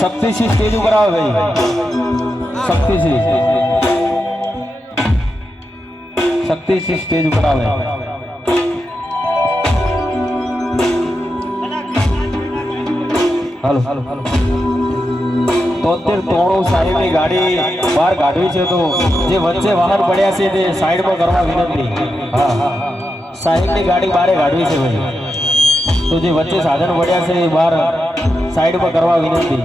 शक्ति से स्टेज ऊपर आओ भाई, शक्ति से स्टेज ऊपर आओ भाई। हेलो तो तोड़ो साहेब ની ગાડી બહાર કાઢવી છે તો જે વચ્ચે વાહન પડ્યા છે તે સાઈડ માં કરવા વિનંતી। હા સાહેબ ની ગાડી બહાર કાઢવી છે ભાઈ, તો જે વચ્ચે સાધન પડ્યા છે બહાર સાઈડ પર કરવા વિનંતી।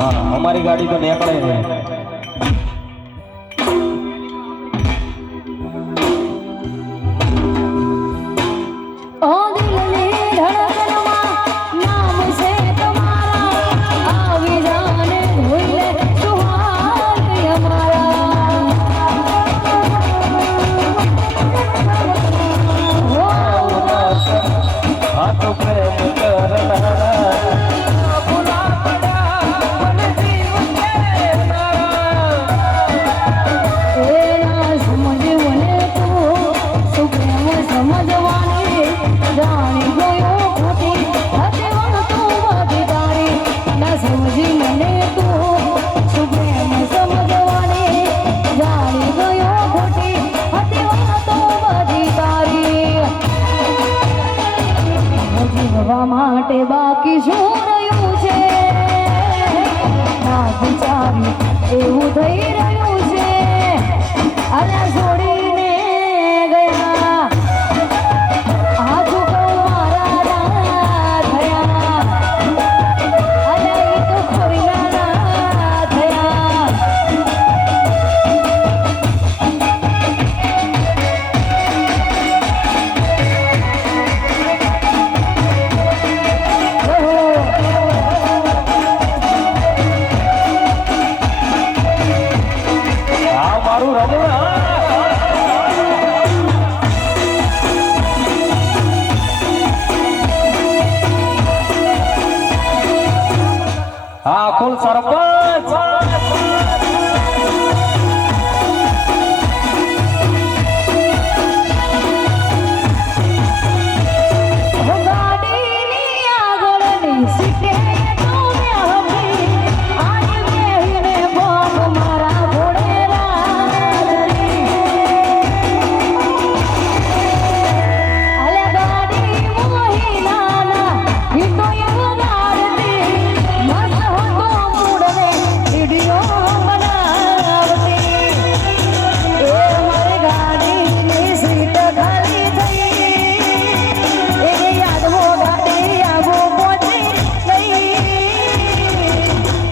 હા અમારી ગાડી તો નીકળે નહીં। માટે બાકી શું રહ્યું છે, ના વિચારી એવું થઈ રહ્યું છે, અલા છોડીને ગયા હાથ મારા ના થયા, અલા એ તો ખોઈના ના થયા। हाँ कुल सरपंच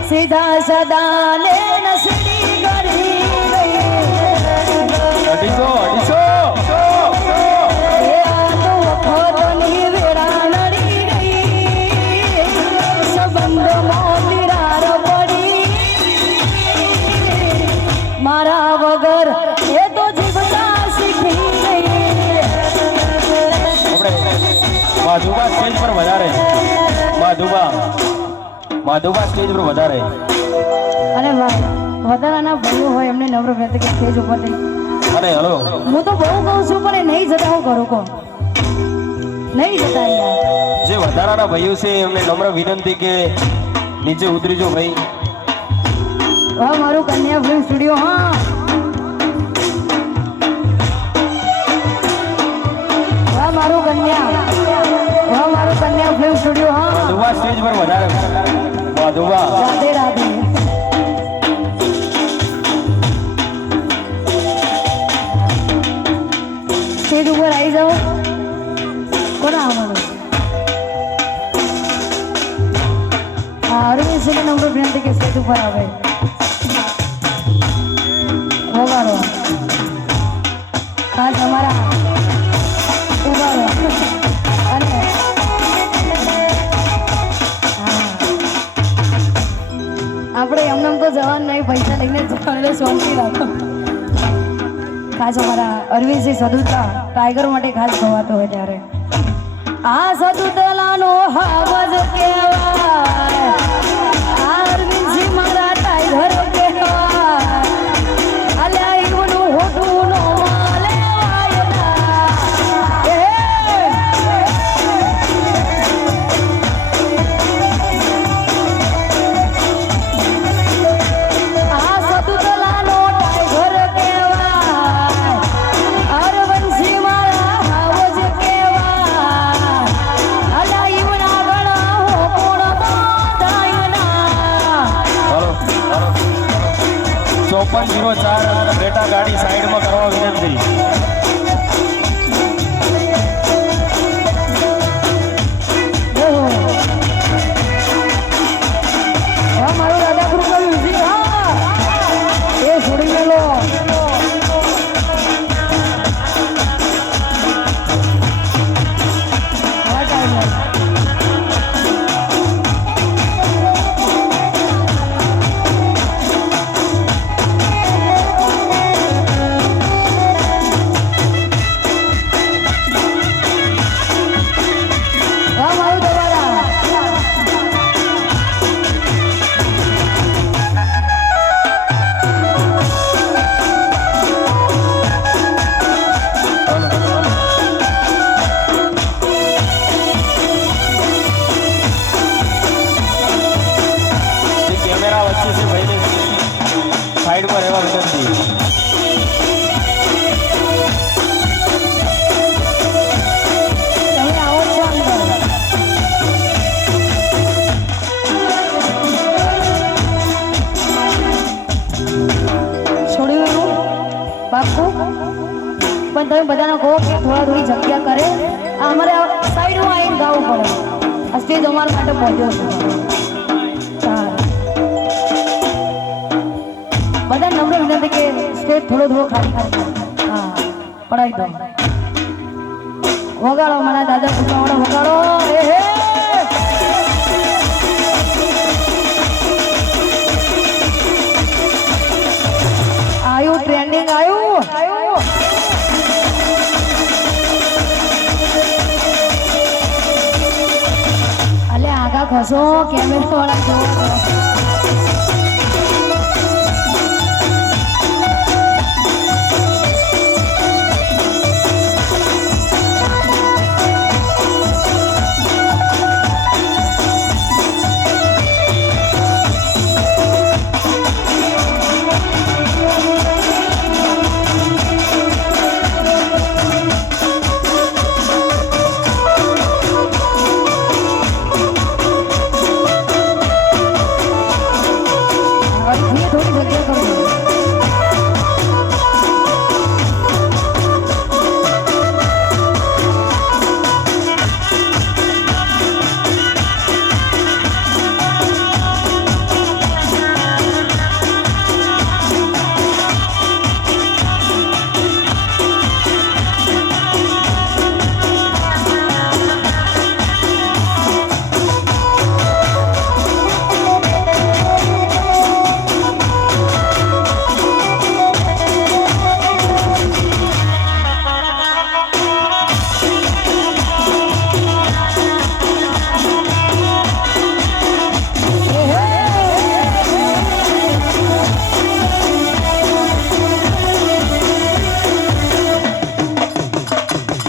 सीधा सदा ने नसड़ी करी अड़ीसो ये तो वफादनी वेरा नड़ी गई, संबंध मोतीरार पड़ी मारा वगर ये तो जीवता सीखी गई। माधुबा स्टेज पर વધારે, માધુબા સ્ટેજ પર વધારે અને વધારાના ભાઈઓ હોય એમને નમ્ર વિનંતી કે સ્ટેજ ઉપર અરે હલો હું તો બહુ કહું છું પણ નહીં જતા હું કરું કો નહીં જતા યાર। જે વધારાના ભાઈઓ છે એમને નમ્ર વિનંતી કે નીચે ઉતરી જો ભાઈ। વાહ મારું કન્યા ફિલ્મ સ્ટુડિયો, હા વાહ મારું કન્યા ફિલ્મ સ્ટુડિયો, હા માધુબા સ્ટેજ પર વધારે માધુબા। રાધે રાધે। સ્ટેજ ઉપર આવી જાઓ, કોણ આવવાનું? અરવિંદ સિંહ નમ્ર વિનંતી કે સ્ટેજ ઉપર આવે વગાડો, ખાસ અમારા ઉગાડો અને આપણે એમને તો જવાનું નહીં, પૈસા લઈને જવાનું, શાંતિ રાખો। ખાસ અમારા અરવિંદસિંહ સદુતા ટાઈગર માટે ખાસ ગવાતો હોય ત્યારે આ સદુતલાનો હાવજ કહેવાય, અરવિંદસિંહ મારા ટાઈગર કહેવાય, અલ્યા ઈવનું હોઠું નો માલે 5404 ક્રેટા ગાડી સાઈડમાં કરવા વિનંતી. મારું દાદા ગુરુ કહ્યું એ છોડી મેલો સાઈડમાં રહેવા વિનંતી. તમે આવો છો અંદર છોડી મેલું બાપુ પણ તમે બધાને કહો કે થોડી જગ્યા કરે અમારે સાઈડમાં આવીને ગાવું પડે આ સ્ટેજ અમારા માટે પહોંચ્યો છે બધા નમ્ર વિનંતી કે સ્ટેજ થોડો ખાલી હા પડાવી દો વગાડો મારા દાદા પુત્રવાળો વગાડો એ હે આયુ ટ્રેન્ડિંગ આયુ અલે આગા ખસો કેમેરા વાળા જોવો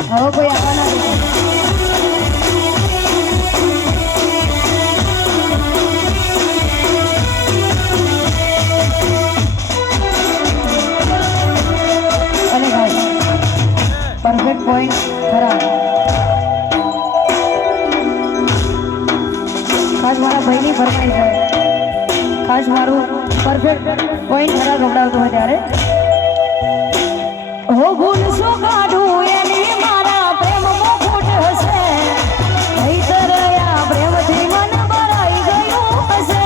હવે કોઈ આવવાના નથી અને ભાઈ પરફેક્ટ પોઈન્ટ ખરા ખાસ મારા ભાઈની ફરમાઈ છે ખાસ મારું પરફેક્ટ પોઈન્ટ ખરા ગવડાવતો હોય ત્યારે હો ભૂલ શું કાઢું એની મારા પ્રેમ મુકુટ હશે નહીંતર આ પ્રેમથી મન ભરાઈ ગયું હશે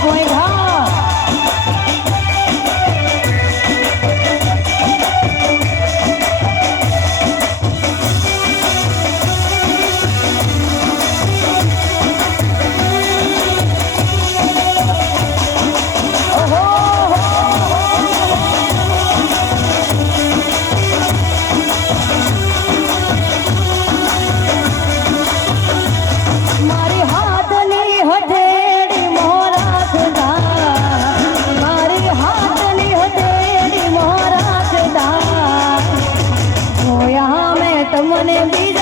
point હા મારી હાથની હથેળી મોરાખતા મારી હાથની હથેળી મોરાખતા જોયા મેં તમને બીજા